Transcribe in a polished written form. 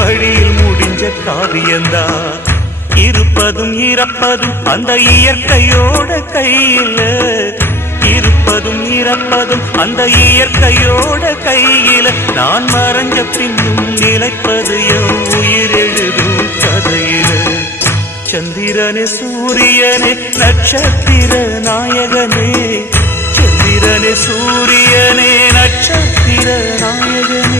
வழியில் முடிஞ்ச காவியந்தான். இருப்பதும் இறப்பதும் அந்த இயற்கையோட கையில, இருப்பதும் இறப்பதும் அந்த இயற்கையோட கையில. நான் மறைஞ்ச பின்னும் நிலைப்பது என் உயிர் எழுதும் கதையில. சந்திரனே சூரியனே நட்சத்திர நாயகனே, சந்திரனே சூரியனே நட்சத்திர நாயகனே.